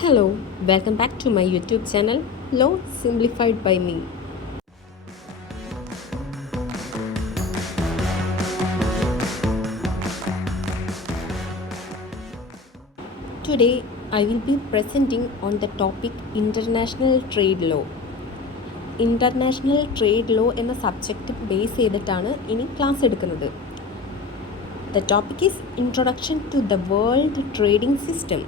Hello, welcome back to my YouTube channel, Law Simplified by me. Today, I will be presenting on the topic International Trade Law. International Trade Law എന്ന subject base ചെയ്തിട്ടാണ് ഇനി class എടുക്കുന്നത്. The topic is Introduction to the World Trading System.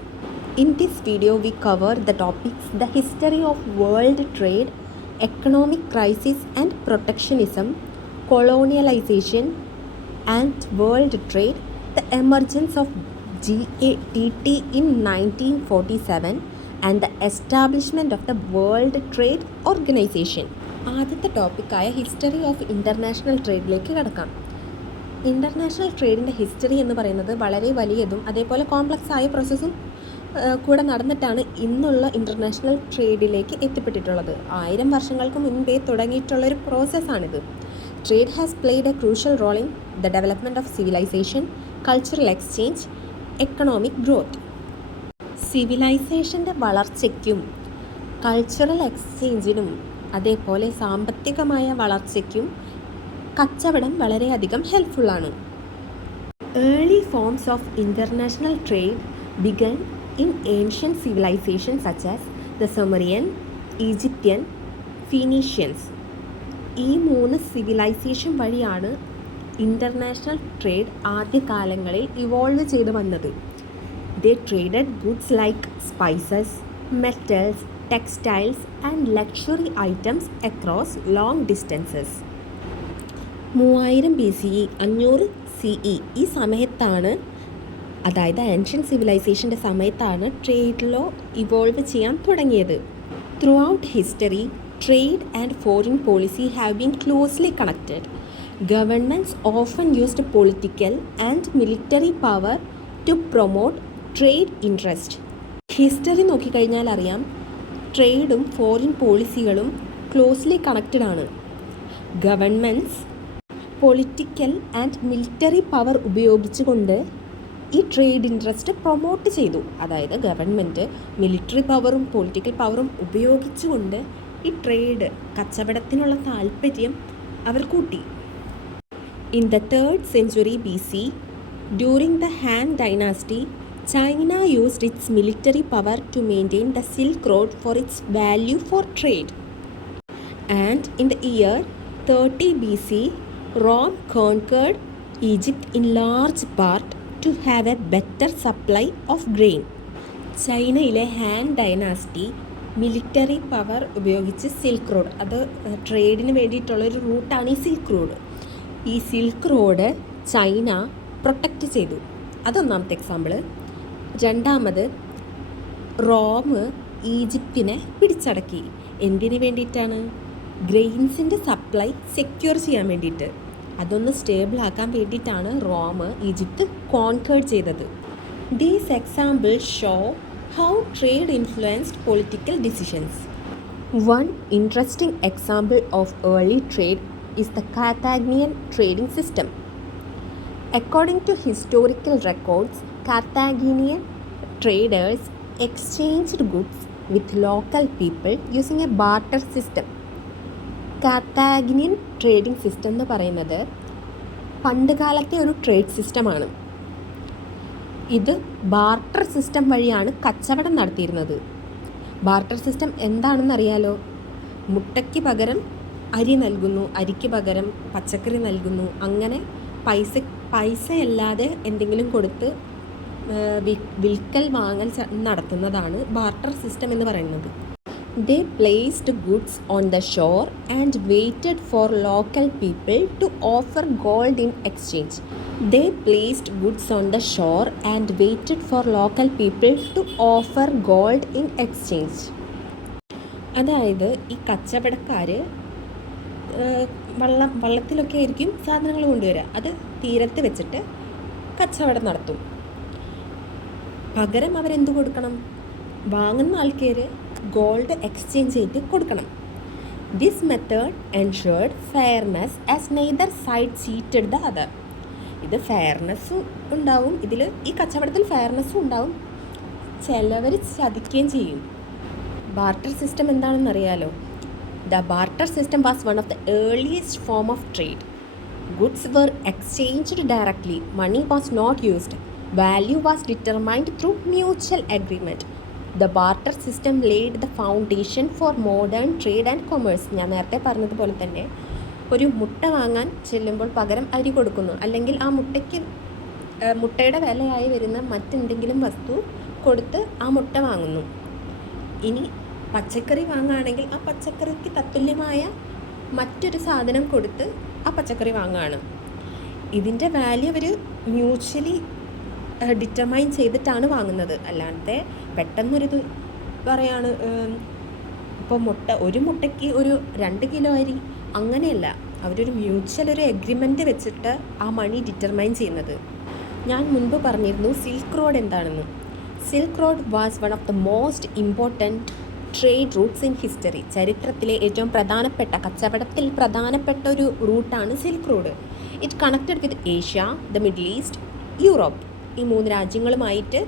In this video, we cover the topics: the history of world trade, economic crisis and protectionism, colonialization and world trade, the emergence of GATT in 1947 and the establishment of the World Trade Organization. ആദ്യത്തെ ടോപ്പിക്കായ history of international ട്രേഡിലേക്ക് കടക്കാം. International ട്രേഡിൻ്റെ history എന്ന് പറയുന്നത് വളരെ വലിയതും അതേപോലെ complex ആയ പ്രോസസ്സും കൂടെ നടന്നിട്ടാണ് ഇന്നുള്ള ഇൻ്റർനാഷണൽ ട്രേഡിലേക്ക് എത്തിപ്പെട്ടിട്ടുള്ളത്. 1000 വർഷങ്ങൾക്ക് മുൻപേ തുടങ്ങിയിട്ടുള്ളൊരു പ്രോസസ്സാണിത്. Trade has played a crucial role in the development of civilisation, cultural exchange, economic growth. സിവിലൈസേഷൻ്റെ വളർച്ചയ്ക്കും കൾച്ചറൽ എക്സ്ചേഞ്ചിനും അതേപോലെ സാമ്പത്തികമായ വളർച്ചയ്ക്കും കച്ചവടം വളരെയധികം ഹെൽപ്ഫുള്ളാണ്. Early forms of international trade began in ancient civilizations such as the Sumerian, Egyptian, Phoenicians. ഈ 3 സിവിലൈസേഷൻ വഴിയാണ് ഇൻ്റർനാഷണൽ ട്രേഡ് ആദ്യകാലങ്ങളിൽ ഇവോൾവ് ചെയ്ത് വന്നത്. They traded goods like spices, metals, textiles and luxury items across long distances. 3000 BCE 500 CE ഈ സമയത്താണ്, അതായത് ancient സിവിലൈസേഷൻ്റെ സമയത്താണ് trade law evolve ചെയ്യാൻ തുടങ്ങിയത്. Throughout history, trade and foreign policy have been closely connected. Governments often used political and military power to promote trade interest. History നോക്കിക്കഴിഞ്ഞാൽ അറിയാം, ട്രേഡും foreign പോളിസികളും ക്ലോസ്ലി കണക്റ്റഡ് ആണ്. Governments political and military power ഉപയോഗിച്ചുകൊണ്ട് ഈ trade interest promote ചെയ്തു. അതായത് government military പവറും പൊളിറ്റിക്കൽ പവറും ഉപയോഗിച്ചുകൊണ്ട് ഈ ട്രേഡ് കച്ചവടത്തിനുള്ള താല്പര്യം അവർ കൂട്ടി. In the 3rd century BC, during the Han dynasty, China used its military power to maintain the silk road for its value for trade. And in the year 30 BC, Rome conquered Egypt in large part to have a better supply of grain. ചൈനയിലെ Han dynasty military power ഉപയോഗിച്ച് silk road, അത് ട്രേഡിന് വേണ്ടിയിട്ടുള്ളൊരു റൂട്ടാണ് ഈ silk road. ഈ silk road China protect ചെയ്തു. അതൊന്നാമത്തെ example. രണ്ടാമത്, Rome ഈജിപ്തിനെ പിടിച്ചടക്കി. എന്തിനു വേണ്ടിയിട്ടാണ്? ഗ്രെയിൻസിൻ്റെ സപ്ലൈ സെക്യൂർ ചെയ്യാൻ വേണ്ടിയിട്ട്. അതൊന്ന് സ്റ്റേബിൾ ആക്കാൻ വേണ്ടിയിട്ടാണ് റോം ഈജിപ്ത് കോൺക്വേർഡ് ചെയ്തത്. These examples show how trade influenced political decisions. One interesting example of early trade is the Carthaginian trading system. According to historical records, Carthaginian traders exchanged goods with local people using a barter system. Carthaginian trading system എന്ന് പറയുന്നത് പണ്ട് കാലത്തെ ഒരു trade സിസ്റ്റമാണ്. ഇത് barter system വഴിയാണ് കച്ചവടം നടത്തിയിരുന്നത്. ബാർട്ടർ സിസ്റ്റം എന്താണെന്നറിയാലോ? മുട്ടയ്ക്ക് പകരം അരി നൽകുന്നു, അരിക്ക് പകരം പച്ചക്കറി നൽകുന്നു. അങ്ങനെ പൈസയല്ലാതെ എന്തെങ്കിലും കൊടുത്ത് വിൽക്കൽ വാങ്ങൽ നടത്തുന്നതാണ് ബാർട്ടർ സിസ്റ്റം എന്ന് പറയുന്നത്. They placed goods on the shore and waited for local people to offer gold in exchange. They placed goods on the shore and waited for local people to offer gold in exchange. അതായത് ഈ കച്ചവടക്കാർ വള്ളത്തിലൊക്കെ ആയിരിക്കും സാധനങ്ങൾ കൊണ്ടുവരിക. അത് തീരത്ത് വെച്ചിട്ട് കച്ചവടം നടത്തും. പകരം അവരെന്ത് കൊടുക്കണം? വാങ്ങുന്ന ആൾക്കാർ ഗോൾഡ് എക്സ്ചേഞ്ച് ചെയ്ത് കൊടുക്കണം. This method ensured fairness as neither side cheated the other. ഇത് ഫെയർനെസ്സും ഉണ്ടാവും, ഇതിൽ ഈ കച്ചവടത്തിൽ ഫെയർനെസ്സും ഉണ്ടാവും, ചിലവർ ചതിക്കുകയും ചെയ്യും. ബാർട്ടർ സിസ്റ്റം എന്താണെന്ന് അറിയാലോ? The barter system was one of the earliest form of trade. Goods were exchanged directly. Money was not used. Value was determined through mutual agreement. The barter system laid the foundation for modern trade and commerce. ഞാൻ നേരത്തെ പറഞ്ഞതുപോലെ തന്നെ ഒരു മുട്ട വാങ്ങാൻ ചെല്ലുമ്പോൾ പകരം അരി കൊടുക്കുന്നു, അല്ലെങ്കിൽ ആ മുട്ടയുടെ വിലയായി വരുന്ന മറ്റെന്തെങ്കിലും വസ്തു കൊടുത്ത് ആ മുട്ട വാങ്ങുന്നു. ഇനി പച്ചക്കറി വാങ്ങുകയാണെങ്കിൽ ആ പച്ചക്കറിക്ക് തത്തുല്യമായ മറ്റൊരു സാധനം കൊടുത്ത് ആ പച്ചക്കറി വാങ്ങുകയാണ്. ഇതിൻ്റെ വാല്യൂ അവർ മ്യൂച്വലി ഡിറ്റർമൈൻ ചെയ്തിട്ടാണ് വാങ്ങുന്നത്. അല്ലാതെ പെട്ടെന്നൊരിത് പറയാണ് ഇപ്പോൾ ഒരു മുട്ടയ്ക്ക് ഒരു 2 കിലോ അരി, അങ്ങനെയല്ല. അവരൊരു ഒരു എഗ്രിമെൻറ്റ് വെച്ചിട്ട് ആ മണി ഡിറ്റർമൈൻ ചെയ്യുന്നത്. ഞാൻ മുൻപ് പറഞ്ഞിരുന്നു സിൽക്ക് റോഡ് എന്താണെന്ന്. Silk road was one of the most important trade routes in history. ചരിത്രത്തിലെ ഏറ്റവും കച്ചവടത്തിൽ പ്രധാനപ്പെട്ട ഒരു റൂട്ടാണ് silk road. It connected with Asia, the Middle East, Europe. ഈ 3 രാജ്യങ്ങളുമായിട്ട്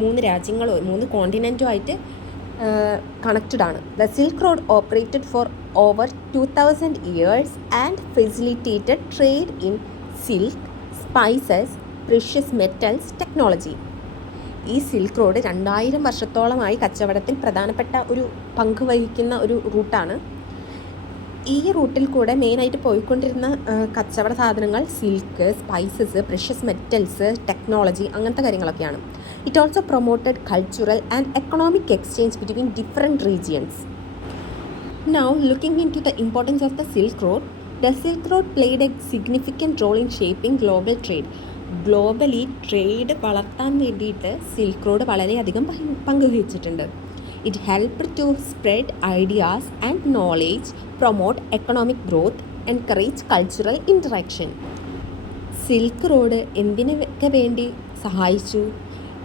3 കോണ്ടിനെൻറ്റുമായിട്ട് കണക്റ്റഡ് ആണ്. The silk road operated for over 2000 years and facilitated trade in silk, spices, precious metals, technology. ഈ സിൽക്ക് റോഡ് 2000 വർഷത്തോളമായി കച്ചവടത്തിൽ പ്രധാനപ്പെട്ട ഒരു പങ്ക് വഹിക്കുന്ന ഒരു റൂട്ടാണ്. ഈ റൂട്ടിൽ കൂടെ മെയിനായിട്ട് പോയിക്കൊണ്ടിരുന്ന കച്ചവട സാധനങ്ങൾ silk, spices, precious metals, technology, അങ്ങനത്തെ കാര്യങ്ങളൊക്കെയാണ്. It also promoted cultural and economic exchange between different regions. Now looking into the importance of the silk road. The silk road played a significant role in shaping global trade. Globally trade വളർത്താൻ വേണ്ടിയിട്ട് silk road വളരെയധികം പങ്ക് വഹിച്ചിട്ടുണ്ട്. It help to spread ideas and knowledge, promote economic growth, encourage cultural interaction. Silk road എന്തിനൊക്കെ വേണ്ടി സഹായിച്ചു?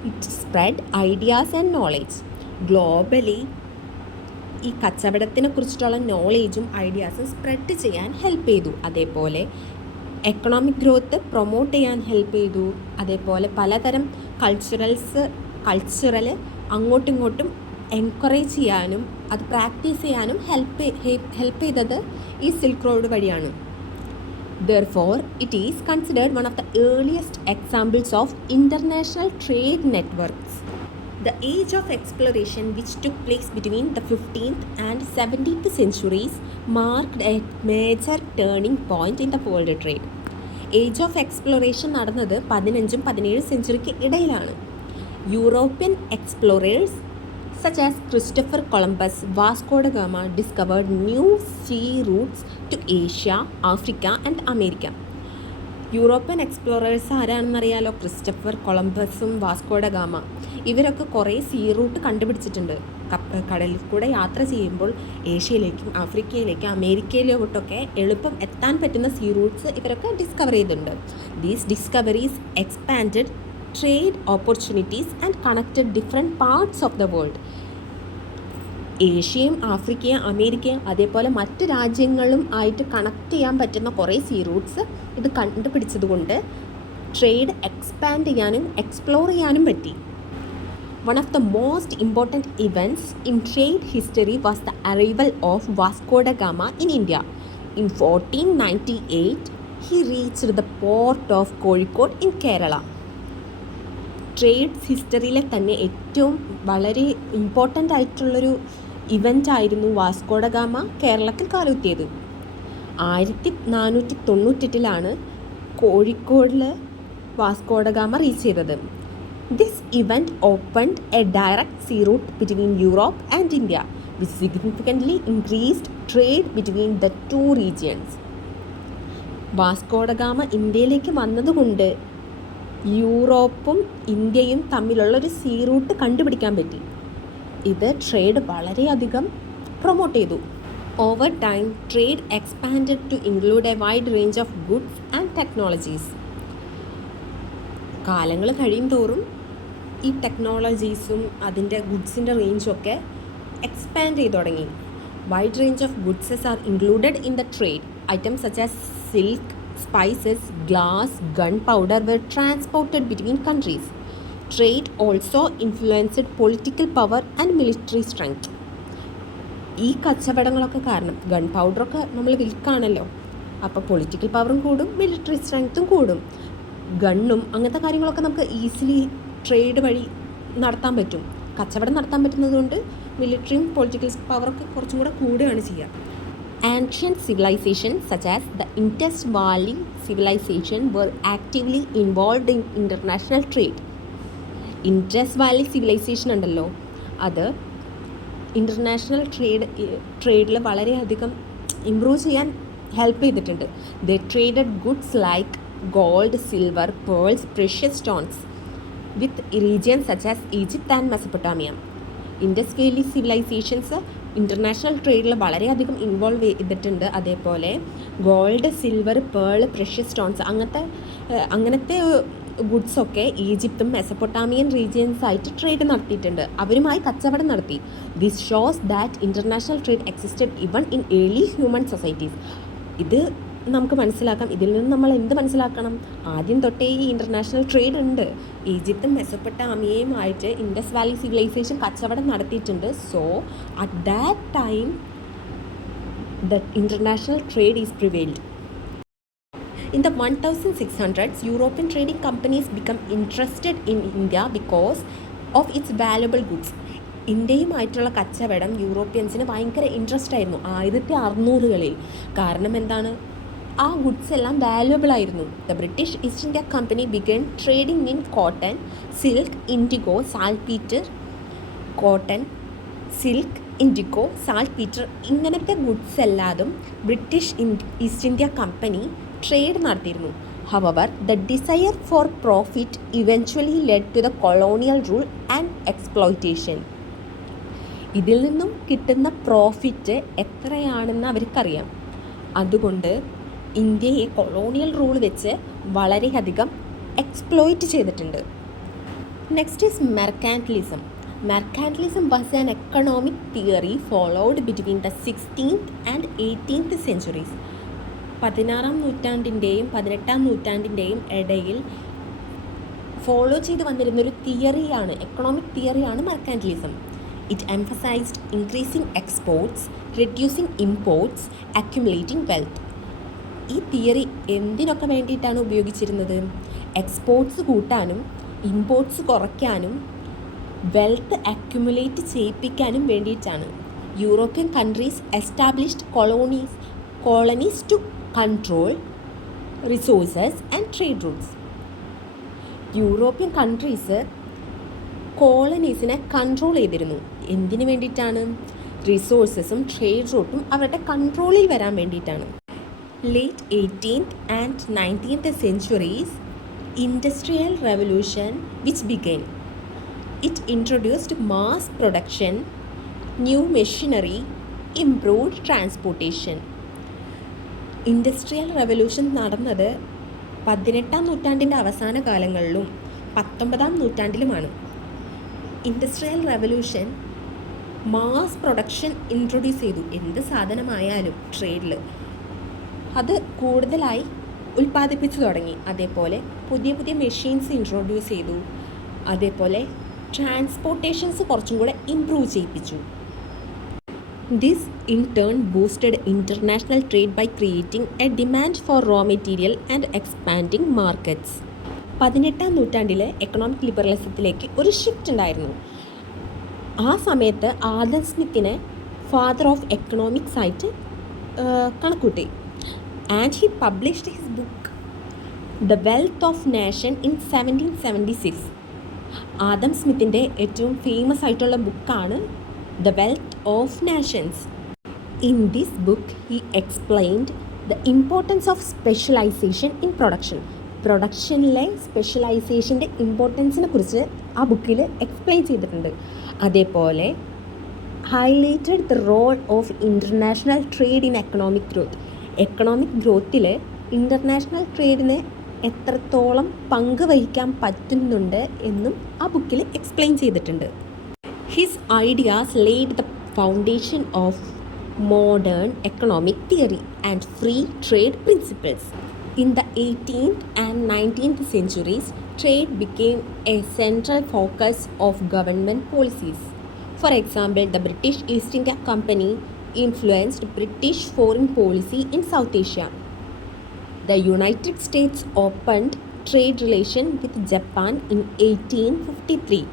It spread ideas and knowledge. Globally ഈ കച്ചവടത്തിനെ കുറിച്ചിട്ടുള്ള നോളേജും ഐഡിയാസും സ്പ്രെഡ് ചെയ്യാൻ ഹെൽപ്പ് ചെയ്തു. അതേപോലെ എക്കണോമിക് ഗ്രോത്ത് പ്രൊമോട്ട് ചെയ്യാൻ ഹെൽപ്പ് ചെയ്തു. അതേപോലെ പലതരം കൾച്ചറൽ അങ്ങോട്ടും ഇങ്ങോട്ടും എൻകറേജ് ചെയ്യാനും അത് പ്രാക്ടീസ് ചെയ്യാനും ഹെൽപ്പ് ചെയ്തത് ഈ സിൽക്ക് റോഡ് വഴിയാണ്. Therefore, it is considered one of the earliest examples of international trade networks. The age of exploration, which took place between the 15th and 17th centuries, marked a major turning point in the world trade. Age of exploration നടന്നത് 15 17 സെഞ്ചുറിക്ക് ഇടയിലാണ്. European explorers such as Christopher Columbus, Vasco da Gama discovered new sea routes to Asia, Africa and America. European explorers ആരാണെന്നറിയാലോ? Christopher കൊളംബസും Vasco da Gama. ഇവരൊക്കെ കുറേ sea route കണ്ടുപിടിച്ചിട്ടുണ്ട്. കടലിൽ കൂടെ യാത്ര ചെയ്യുമ്പോൾ ഏഷ്യയിലേക്കും ആഫ്രിക്കയിലേക്കും അമേരിക്കയിലോട്ടൊക്കെ എളുപ്പം എത്താൻ പറ്റുന്ന സീ റൂട്ട്സ് ഇവരൊക്കെ ഡിസ്കവർ ചെയ്തിട്ടുണ്ട്. These discoveries expanded trade opportunities and connected different parts of the world. ഏഷ്യയും ആഫ്രിക്കയും അമേരിക്കയും അതേപോലെ മറ്റ് രാജ്യങ്ങളും ആയിട്ട് കണക്ട് ചെയ്യാൻ പറ്റുന്ന കുറേ സീ റൂട്ട്സ് ഇത് കണ്ടുപിടിച്ചതുകൊണ്ട് ട്രേഡ് എക്സ്പാൻഡ് ചെയ്യാനും എക്സ്പ്ലോർ ചെയ്യാനും പറ്റി. One of the most important events in trade history was the arrival of Vasco da Gama in India. In 1498 he reached the port of Kozhikode in Kerala. Trade ഹിസ്റ്ററിയിലെ തന്നെ ഏറ്റവും വളരെ important ആയിട്ടുള്ളൊരു ഇവൻ്റ് ആയിരുന്നു Vasco da Gama കേരളത്തിൽ കാലുകുത്തിയത്. 1498 കോഴിക്കോടിൽ Vasco da Gama reach ചെയ്തത്. This event opened a direct sea route between Europe and India which significantly increased trade between the two regions. Vasco da Gama ഇന്ത്യയിലേക്ക് വന്നതുകൊണ്ട് യൂറോപ്പും ഇന്ത്യയും തമ്മിലുള്ളൊരു sea route കണ്ടുപിടിക്കാൻ പറ്റി. ഇത് ട്രേഡ് വളരെയധികം പ്രൊമോട്ട് ചെയ്തു. Over time trade expanded to include a wide range of goods and technologies. കാലങ്ങൾ കഴിയും തോറും ഈ ടെക്നോളജീസും അതിൻ്റെ ഗുഡ്സിൻ്റെ റേഞ്ചൊക്കെ എക്സ്പാൻഡ് ചെയ്ത് തുടങ്ങി. Wide range of goods are included in the trade. Items such as silk, spices, glass, gunpowder were transported between countries. Trade also influenced political power and military strength. ഈ കച്ചവടങ്ങളൊക്കെ കാരണം ഗൺ പൗഡറൊക്കെ നമ്മൾ വിൽക്കാണല്ലോ, അപ്പോൾ പൊളിറ്റിക്കൽ പവറും കൂടും, military സ്ട്രെങ്ത്തും കൂടും. ഗണ്ണും അങ്ങനത്തെ കാര്യങ്ങളൊക്കെ നമുക്ക് ഈസിലി ട്രേഡ് വഴി നടത്താൻ പറ്റും. കച്ചവടം നടത്താൻ പറ്റുന്നത് കൊണ്ട് മിലിറ്ററിയും പൊളിറ്റിക്കൽ പവറൊക്കെ കുറച്ചും കൂടെ കൂടുകയാണ് ചെയ്യുക. Ancient civilizations such as the Indus Valley civilization were actively involved in international trade. Indus valley civilization ഉണ്ടല്ലോ, അത് ഇൻ്റർനാഷണൽ ട്രേഡിൽ വളരെയധികം ഇമ്പ്രൂവ് ചെയ്യാൻ ഹെൽപ്പ് ചെയ്തിട്ടുണ്ട്. The traded goods like gold, silver, pearls, precious stones with regions such as Egypt and Mesopotamia. Indus valley civilizations international ട്രേഡിൽ വളരെയധികം involve ചെയ്തിട്ടുണ്ട്. അതേപോലെ gold, silver, pearl, precious stones അങ്ങനത്തെ ഗുഡ്സൊക്കെ ഈജിപ്തും മെസപ്പൊട്ടാമിയൻ റീജിയൻസ് ആയിട്ട് ട്രേഡ് നടത്തിയിട്ടുണ്ട്. അവരുമായി കച്ചവടം നടത്തി. This shows that international trade existed even in early human societies. ഇത് നമുക്ക് മനസ്സിലാക്കാം. ഇതിൽ നിന്ന് നമ്മൾ എന്ത് മനസ്സിലാക്കണം? ആദ്യം തൊട്ടേ ഈ ഇൻ്റർനാഷണൽ ട്രേഡ് ഉണ്ട്. ഈജിപ്തും മെസപ്പൊട്ടാമിയയുമായിട്ട് ഇൻഡസ് വാലി സിവിലൈസേഷൻ കച്ചവടം നടത്തിയിട്ടുണ്ട്. So at that time the international trade is prevailed. In the 1600s, European trading companies become interested in India because of its valuable goods. ഇന്ത്യയുമായിട്ടുള്ള കച്ചവടം യൂറോപ്യൻസിന് ഭയങ്കര ഇൻട്രസ്റ്റ് ആയിരുന്നു 1600-കളിൽ. കാരണം എന്താണ്? ആ ഗുഡ്സ് എല്ലാം വാല്യുബിൾ ആയിരുന്നു. The British East India Company began trading in cotton, silk, indigo, saltpetre. Cotton, silk, indigo, saltpetre ഇങ്ങനത്തെ goods എല്ലാതും British East India Company trade നടത്തിയിരുന്നു. However, the desire for profit eventually led to the colonial rule and exploitation. ഇതിൽ നിന്നും കിട്ടുന്ന profit എത്രയാണെന്ന് അവർക്കറിയാം. അതുകൊണ്ട് ഇന്ത്യയെ കൊളോണിയൽ റൂൾ വെച്ച് വളരെയധികം എക്സ്പ്ലോയിറ്റ് ചെയ്തിട്ടുണ്ട്. Next is mercantilism. Mercantilism was an economic theory followed between the 16th and 18th centuries. 16-ാം നൂറ്റാണ്ടിൻ്റെയും 18-ാം നൂറ്റാണ്ടിൻ്റെയും ഇടയിൽ ഫോളോ ചെയ്ത് വന്നിരുന്നൊരു തിയറിയാണ്, എക്കണോമിക് തിയറിയാണ് mercantilism. It emphasized increasing exports, reducing imports, accumulating wealth. ഈ തിയറി എന്തിനൊക്കെ വേണ്ടിയിട്ടാണ് ഉപയോഗിച്ചിരുന്നത്? എക്സ്പോർട്സ് കൂട്ടാനും ഇമ്പോർട്ട്സ് കുറയ്ക്കാനും വെൽത്ത് അക്യുമുലേറ്റ് ചെയ്യിപ്പിക്കാനും വേണ്ടിയിട്ടാണ്. European countries established colonies to control resources and trade routes. European countries കോളനീസിനെ കൺട്രോൾ ചെയ്തിരുന്നു. എന്തിനു വേണ്ടിയിട്ടാണ്? റിസോഴ്സസും ട്രേഡ് റൂട്ടും അവരുടെ കൺട്രോളിൽ വരാൻ വേണ്ടിയിട്ടാണ്. Late 18th and 19th centuries, Industrial Revolution which began. It introduced mass production, new machinery, improved transportation. Industrial revolution നടന്നത് 18-ാം നൂറ്റാണ്ടിൻ്റെ അവസാന കാലങ്ങളിലും 19-ാം നൂറ്റാണ്ടിലുമാണ്. Industrial revolution mass production introduce ചെയ്തു. എന്ത് സാധനമായാലും ട്രേഡിൽ അത് കൂടുതലായി ഉൽപ്പാദിപ്പിച്ചു തുടങ്ങി. അതേപോലെ പുതിയ പുതിയ മെഷീൻസ് ഇൻട്രൊഡ്യൂസ് ചെയ്തു. അതേപോലെ ട്രാൻസ്പോർട്ടേഷൻസ് കുറച്ചും കൂടെ ഇംപ്രൂവ് ചെയ്യിപ്പിച്ചു. This in turn boosted international trade by creating a demand for raw material and expanding markets. 18-ാം നൂറ്റാണ്ടിൽ എക്കണോമിക് ലിബറലിസത്തിലേക്ക് ഒരു ഷിഫ്റ്റ് ഉണ്ടായിരുന്നു. ആ സമയത്ത് ആദം സ്മിത്തിനെ ഫാദർ ഓഫ് എക്കണോമിക്സ് ആയിട്ട് കണക്കൂട്ടി. And he published his book the wealth of nation in 1776. Adam സ്മിത്തിൻ്റെ ഏറ്റവും ഫേമസ് ആയിട്ടുള്ള ബുക്കാണ് the wealth of nations. In this book he explained the importance of specialization in production. പ്രൊഡക്ഷനിലെ സ്പെഷ്യലൈസേഷൻ്റെ ഇമ്പോർട്ടൻസിനെ കുറിച്ച് ആ ബുക്കിൽ എക്സ്പ്ലെയിൻ ചെയ്തിട്ടുണ്ട്. അതേപോലെ highlighted the role of international trade in economic growth. Economic ഗ്രോത്തിൽ ഇൻ്റർനാഷണൽ ട്രേഡിനെ എത്രത്തോളം പങ്ക് വഹിക്കാൻ പറ്റുന്നുണ്ട് എന്നും ആ ബുക്കിൽ എക്സ്പ്ലെയിൻ ചെയ്തിട്ടുണ്ട്. His ideas laid the foundation of modern economic theory and free trade principles. In the 18th and 19th centuries, trade became a central focus of government policies. For example, the British East India Company influenced British foreign policy in South Asia. The United States opened trade relations with Japan in 1853.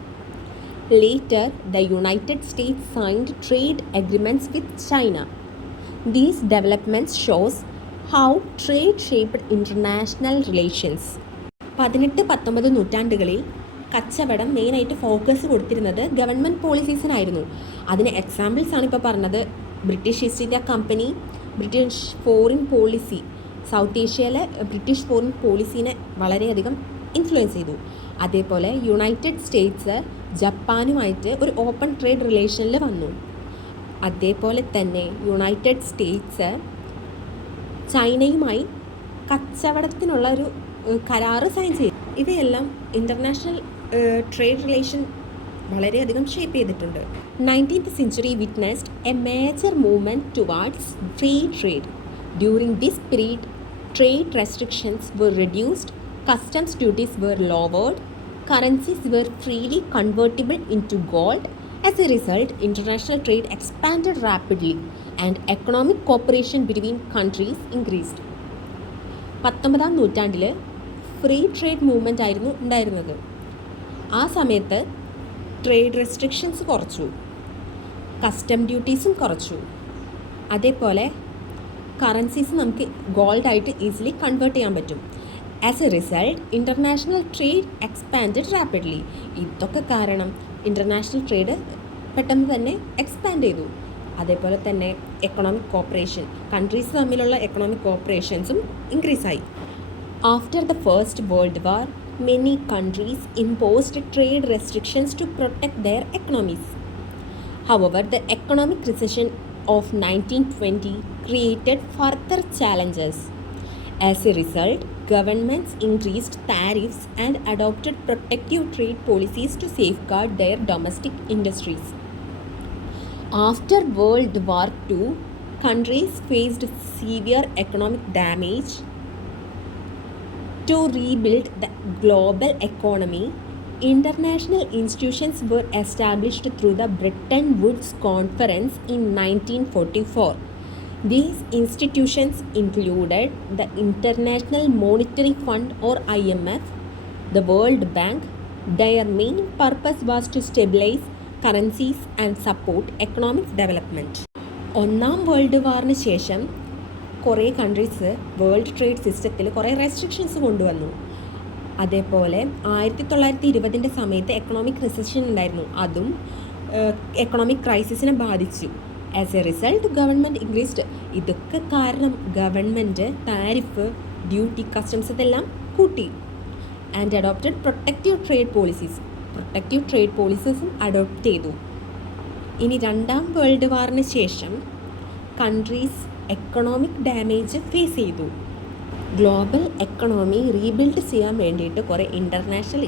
Later, the United States signed trade agreements with China. These developments shows how trade shaped international relations. 18-19 നൂറ്റാണ്ടുകളിൽ കച്ചവടം മെയിനായിട്ട് focus കൊടുത്തിരുന്നത് government പോളിസീസിനായിരുന്നു. അതിന് examples ആണ് ഇപ്പോൾ പറഞ്ഞത്. British East India company, British foreign policy, south ഏഷ്യയിലെ British foreign പോളിസീനെ വളരെയധികം ഇൻഫ്ലുവൻസ് ചെയ്തു. അതേപോലെ യുണൈറ്റഡ് സ്റ്റേറ്റ്സ് ജപ്പാനുമായിട്ട് ഒരു ഓപ്പൺ ട്രേഡ് റിലേഷനിൽ വന്നു. അതേപോലെ തന്നെ യുണൈറ്റഡ് സ്റ്റേറ്റ്സ് ചൈനയുമായി കച്ചവടത്തിനുള്ള ഒരു കരാറ് സൈൻ ചെയ്തു. ഇവയെല്ലാം ഇൻ്റർനാഷണൽ ട്രേഡ് റിലേഷൻ വളരെയധികം ഷേപ്പ് ചെയ്തിട്ടുണ്ട്. 19th century witnessed a major movement towards free trade. During this period, trade restrictions were reduced, customs duties were lowered, currencies were freely convertible into gold. As a result, international trade expanded rapidly and economic cooperation between countries increased. 19ാം നൂറ്റാണ്ടിൽ free trade movement ആയിരുന്നു ഉണ്ടായിരുന്നത്. ആ സമയത്ത് trade restrictions കുറച്ചു, custom ഡ്യൂട്ടീസും കുറച്ചു, അതേപോലെ currencies നമുക്ക് ഗോൾഡായിട്ട് easily convert ചെയ്യാൻ പറ്റും. As a result international trade expanded rapidly. ഇതൊക്കെ കാരണം ഇൻ്റർനാഷണൽ ട്രേഡ് പെട്ടെന്ന് തന്നെ എക്സ്പാൻഡ് ചെയ്തു. അതേപോലെ തന്നെ എക്കണോമിക് കോപ്പറേഷൻ, കൺട്രീസ് തമ്മിലുള്ള എക്കണോമിക് കോപ്പറേഷൻസും ഇൻക്രീസ് ആയി. After the first world war, many countries imposed trade restrictions to protect their economies. However, the economic recession of 1920 created further challenges. As a result, governments increased tariffs and adopted protective trade policies to safeguard their domestic industries. After World War II, countries faced severe economic damage. To rebuild the global economy, international institutions were established through the Bretton Woods Conference in 1944. These institutions included the International Monetary Fund or IMF, the World Bank. Their main purpose was to stabilize currencies and support economic development. ഒന്നാം world വാറിന് ശേഷം കുറേ countries world trade സിസ്റ്റത്തിൽ കുറേ restrictions കൊണ്ടുവന്നു. അതേപോലെ 1920 സമയത്ത് economic recession ഉണ്ടായിരുന്നു. അതും എക്കണോമിക് ക്രൈസിസിനെ ബാധിച്ചു. As a result government increased. ഇതൊക്കെ കാരണം ഗവൺമെൻറ് താരിഫ്, ഡ്യൂട്ടി, കസ്റ്റംസ് ഇതെല്ലാം കൂട്ടി. And adopted protective trade policies. Protective trade പോളിസീസും അഡോപ്റ്റ് ചെയ്തു. ഇനി രണ്ടാം വേൾഡ് വാറിന് ശേഷം കൺട്രീസ് എക്കണോമിക് ഡാമേജ് ഫേസ് ചെയ്തു. ഗ്ലോബൽ എക്കണോമി റീബിൽഡ് ചെയ്യാൻ വേണ്ടിയിട്ട് കുറേ international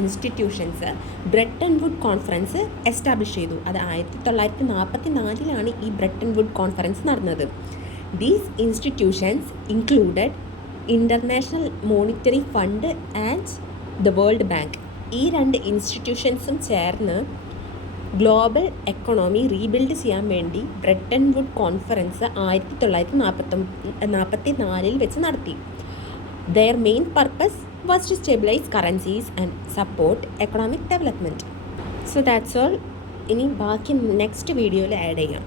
institutions Bretton Wood conference establish ചെയ്തു. അത് 1944 ഈ ബ്രെട്ടൺ വുഡ് കോൺഫറൻസ് നടന്നത്. These institutions included international monetary fund and the world bank. ഈ രണ്ട് ഇൻസ്റ്റിറ്റ്യൂഷൻസും ചേർന്ന് ഗ്ലോബൽ എക്കണോമി റീബിൽഡ് ചെയ്യാൻ വേണ്ടി ബ്രെട്ടൺ വുഡ് കോൺഫറൻസ് 1944 വെച്ച് നടത്തി. Their main purpose was to stabilise currencies and support economic development. So that's all. ഇനി ബാക്കി നെക്സ്റ്റ് വീഡിയോയിൽ ആഡ് ചെയ്യാം.